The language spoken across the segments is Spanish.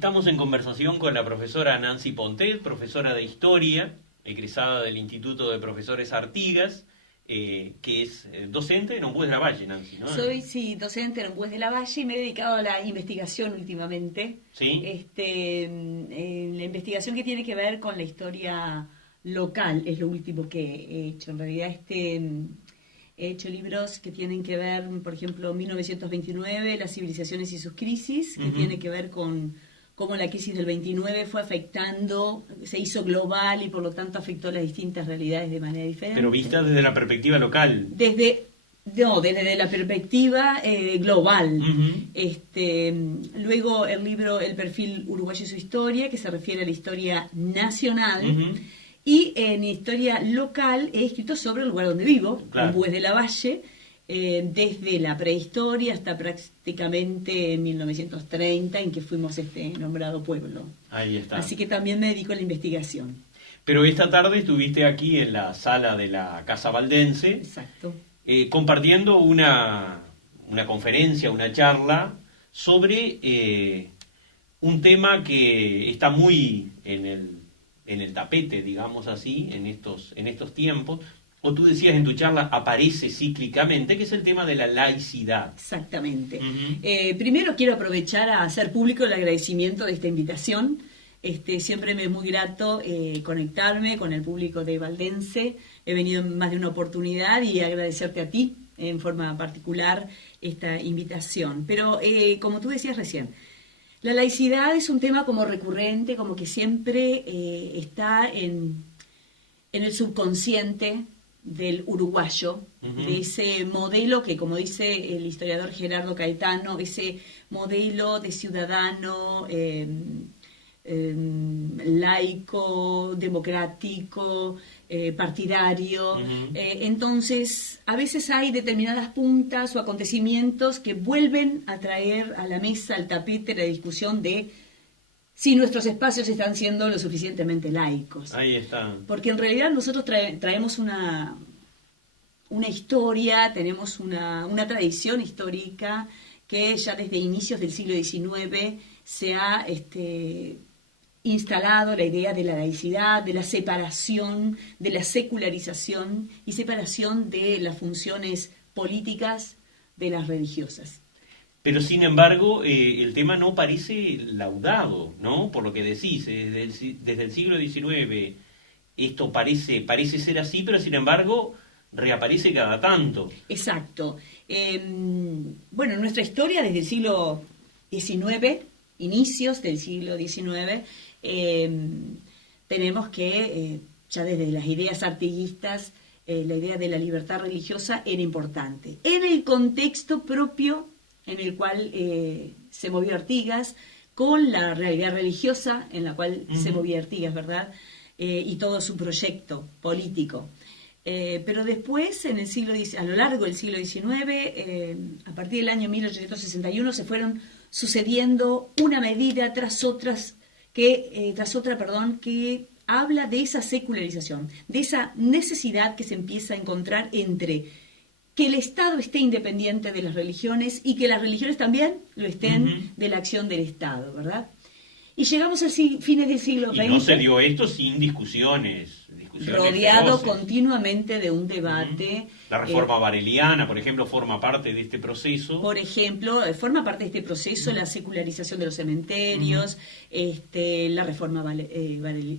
Estamos en conversación con la profesora Nancy Pontet, profesora de Historia, egresada del Instituto de Profesores Artigas, que es docente en Ombués de la Valle, Nancy, ¿no? Soy, sí, docente en Ombués de la Valle y me he dedicado a la investigación últimamente. ¿Sí? La investigación que tiene que ver con la historia local es lo último que he hecho. En realidad, he hecho libros que tienen que ver, por ejemplo, 1929, las civilizaciones y sus crisis, que tiene que ver con cómo la crisis del 29 fue afectando, se hizo global y por lo tanto afectó las distintas realidades de manera diferente. Pero vista desde la perspectiva local. Desde la perspectiva global. Luego el libro El perfil uruguayo y su historia, que se refiere a la historia nacional. Y en historia local he escrito sobre el lugar donde vivo, Claro. Ombués de la Valle, desde la prehistoria hasta prácticamente 1930, en que fuimos nombrado pueblo. Ahí está. Así que también me dedico a la investigación. Pero esta tarde estuviste aquí en la sala de la Casa Valdense, Exacto. compartiendo una conferencia, una charla sobre un tema que está muy en el tapete, digamos así, en estos tiempos. O tú decías en tu charla, aparece cíclicamente, que es el tema de la laicidad. Exactamente. Primero quiero aprovechar a hacer público el agradecimiento de esta invitación. Siempre me es muy grato conectarme con el público de Valdense. He venido en más de una oportunidad y agradecerte a ti en forma particular esta invitación. Pero como tú decías recién, la laicidad es un tema como recurrente, como que siempre está en el subconsciente del uruguayo, de ese modelo que, como dice el historiador Gerardo Caetano, ese modelo de ciudadano laico, democrático, partidario. Entonces, a veces hay determinadas puntas o acontecimientos que vuelven a traer a la mesa, al tapete, la discusión de si nuestros espacios están siendo lo suficientemente laicos. Ahí está. Porque en realidad nosotros traemos una historia, tenemos una tradición histórica que ya desde inicios del siglo XIX se ha instalado la idea de la laicidad, de la separación, de la secularización y separación de las funciones políticas de las religiosas. Pero sin embargo, el tema no parece laudado, ¿no? Por lo que decís, desde el siglo XIX esto parece ser así, pero sin embargo reaparece cada tanto. Exacto. Bueno, nuestra historia desde el siglo XIX, inicios del siglo XIX, tenemos que, ya desde las ideas artiguistas, la idea de la libertad religiosa era importante. En el contexto propio en el cual se movió Artigas, con la realidad religiosa en la cual se movía Artigas, ¿verdad? Y todo su proyecto político. Pero después, a lo largo del siglo XIX, a partir del año 1861, se fueron sucediendo una medida tras otra, que habla de esa secularización, de esa necesidad que se empieza a encontrar entre que el Estado esté independiente de las religiones y que las religiones también lo estén de la acción del Estado, ¿verdad? Y llegamos a fines del siglo XX. Y no se dio esto sin discusiones rodeado feroces. Continuamente de un debate. La reforma vareliana, por ejemplo, forma parte de este proceso. Por ejemplo, forma parte de este proceso la secularización de los cementerios, la reforma vareliana,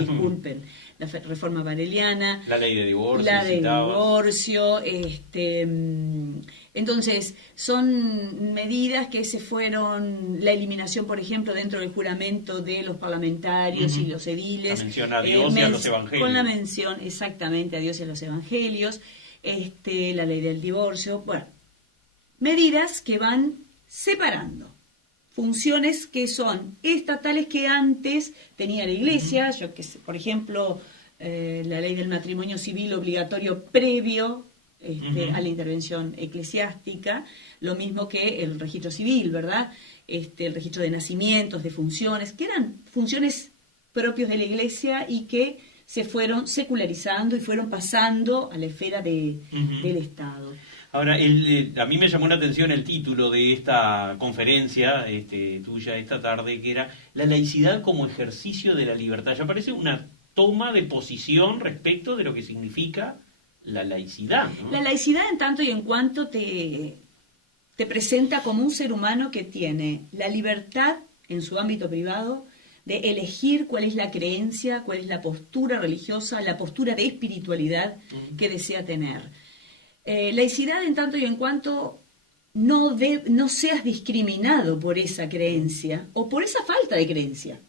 disculpen, la reforma vareliana, la ley de divorcio. Entonces, son medidas que se fueron, la eliminación, por ejemplo, dentro del juramento de los parlamentarios y los ediles. La mención a Dios y a los evangelios. Con la mención, exactamente, a Dios y a los evangelios, la ley del divorcio, bueno, medidas que van separando funciones que son estatales que antes tenía la Iglesia, por ejemplo, la ley del matrimonio civil obligatorio previo a la intervención eclesiástica, lo mismo que el registro civil, ¿verdad? El registro de nacimientos, de funciones, que eran funciones propios de la Iglesia y que se fueron secularizando y fueron pasando a la esfera del Estado. Ahora, a mí me llamó la atención el título de esta conferencia tuya esta tarde, que era La laicidad como ejercicio de la libertad. Ya parece una toma de posición respecto de lo que significa la laicidad, ¿no? La laicidad en tanto y en cuanto te presenta como un ser humano que tiene la libertad en su ámbito privado de elegir cuál es la creencia, cuál es la postura religiosa, la postura de espiritualidad que desea tener. Laicidad en tanto y en cuanto no seas discriminado por esa creencia o por esa falta de creencia,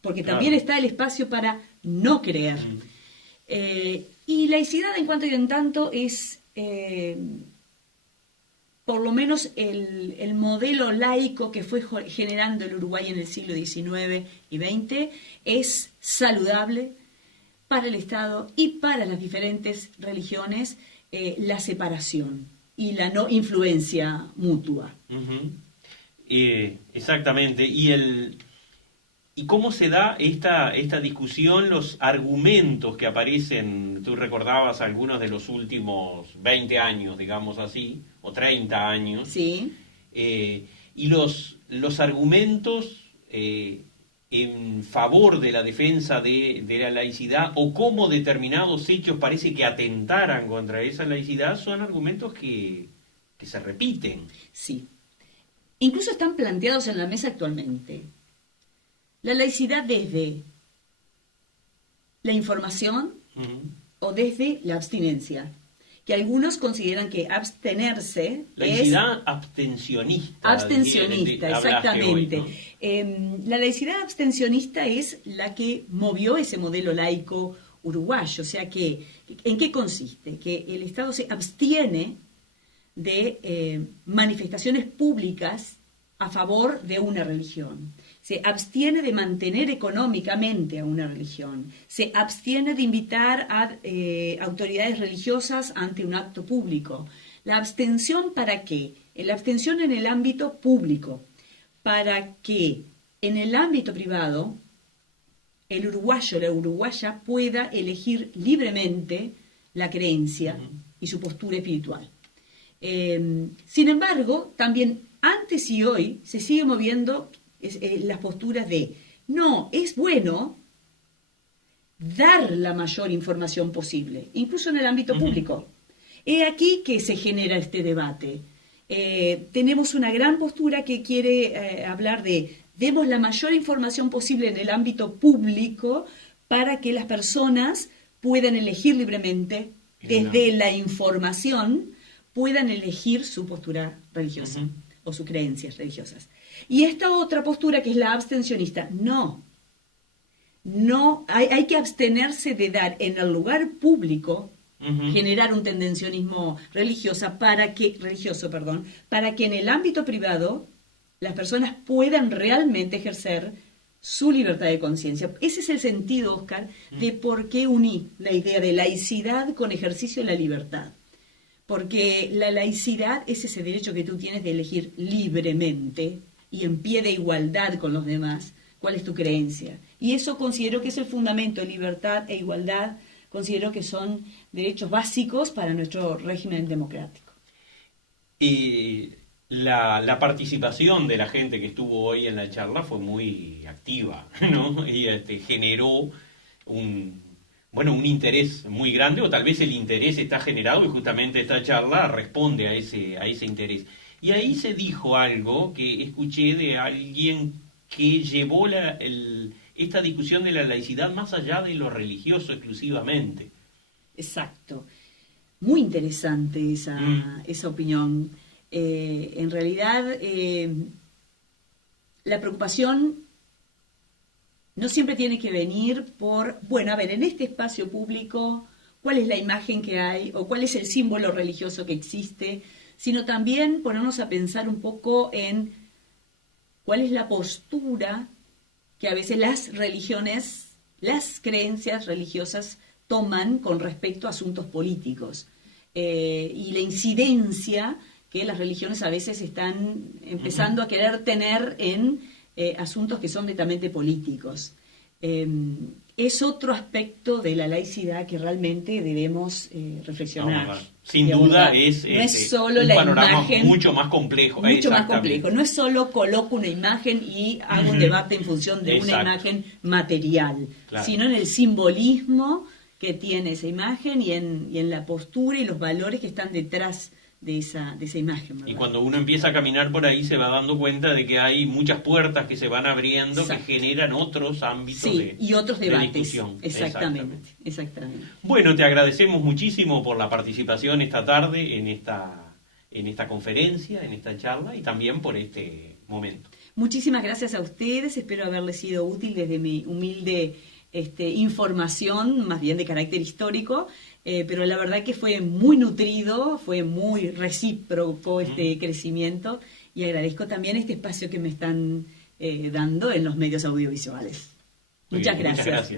porque también está el espacio para no creer. Y laicidad en cuanto y en tanto es, por lo menos, el modelo laico que fue generando el Uruguay en el siglo XIX y XX, es saludable para el Estado y para las diferentes religiones, la separación y la no influencia mutua. Exactamente. ¿Y cómo se da esta discusión, los argumentos que aparecen? Tú recordabas algunos de los últimos 20 años, digamos así, o 30 años. Sí. Y los argumentos en favor de la defensa de la laicidad, o cómo determinados hechos parece que atentaran contra esa laicidad, son argumentos que se repiten. Sí. Incluso están planteados en la mesa actualmente. La laicidad desde la información o desde la abstinencia, que algunos consideran que abstenerse laicidad abstencionista. Abstencionista, exactamente. Hoy, ¿no? La laicidad abstencionista es la que movió ese modelo laico uruguayo. O sea, ¿en qué consiste? Que el Estado se abstiene de manifestaciones públicas a favor de una religión. Se abstiene de mantener económicamente a una religión, se abstiene de invitar a autoridades religiosas ante un acto público. ¿La abstención para qué? La abstención en el ámbito público, para que en el ámbito privado el uruguayo, la uruguaya pueda elegir libremente la creencia y su postura espiritual. Sin embargo, también antes y hoy se sigue moviendo las posturas de no, es bueno dar la mayor información posible, incluso en el ámbito público. He aquí que se genera este debate. Tenemos una gran postura que quiere hablar de demos la mayor información posible en el ámbito público para que las personas puedan elegir libremente, desde la información, puedan elegir su postura religiosa o sus creencias religiosas. Y esta otra postura, que es la abstencionista, no, hay que abstenerse de dar en el lugar público, generar un tendencionismo religioso para que en el ámbito privado las personas puedan realmente ejercer su libertad de conciencia. Ese es el sentido, Oscar, de por qué uní la idea de laicidad con ejercicio de la libertad. Porque la laicidad es ese derecho que tú tienes de elegir libremente y en pie de igualdad con los demás cuál es tu creencia. Y eso considero que es el fundamento, libertad e igualdad, considero que son derechos básicos para nuestro régimen democrático. Y la participación de la gente que estuvo hoy en la charla fue muy activa, ¿no? Y generó un interés muy grande, o tal vez el interés está generado y justamente esta charla responde a ese interés. Y ahí se dijo algo que escuché de alguien que llevó esta discusión de la laicidad más allá de lo religioso exclusivamente. Exacto. Muy interesante esa opinión. En realidad, la preocupación no siempre tiene que venir por, en este espacio público, cuál es la imagen que hay o cuál es el símbolo religioso que existe, sino también ponernos a pensar un poco en cuál es la postura que a veces las religiones, las creencias religiosas toman con respecto a asuntos políticos y la incidencia que las religiones a veces están empezando a querer tener en asuntos que son netamente políticos. es otro aspecto de la laicidad que realmente debemos reflexionar. No, sin duda es, no es solo un la panorama imagen, mucho más complejo. Mucho más complejo. No es solo coloco una imagen y hago un debate en función de una imagen material, sino en el simbolismo que tiene esa imagen y en la postura y los valores que están detrás de esa imagen, ¿verdad? Y cuando uno empieza a caminar por ahí se va dando cuenta de que hay muchas puertas que se van abriendo. Exacto. Que generan otros ámbitos y otros debates. De discusión. Exactamente. Bueno, te agradecemos muchísimo por la participación esta tarde en esta conferencia, en esta charla y también por este momento. Muchísimas gracias a ustedes, espero haberles sido útil desde mi humilde información, más bien de carácter histórico, pero la verdad que fue muy nutrido, fue muy recíproco este crecimiento y agradezco también este espacio que me están dando en los medios audiovisuales. Muchas gracias.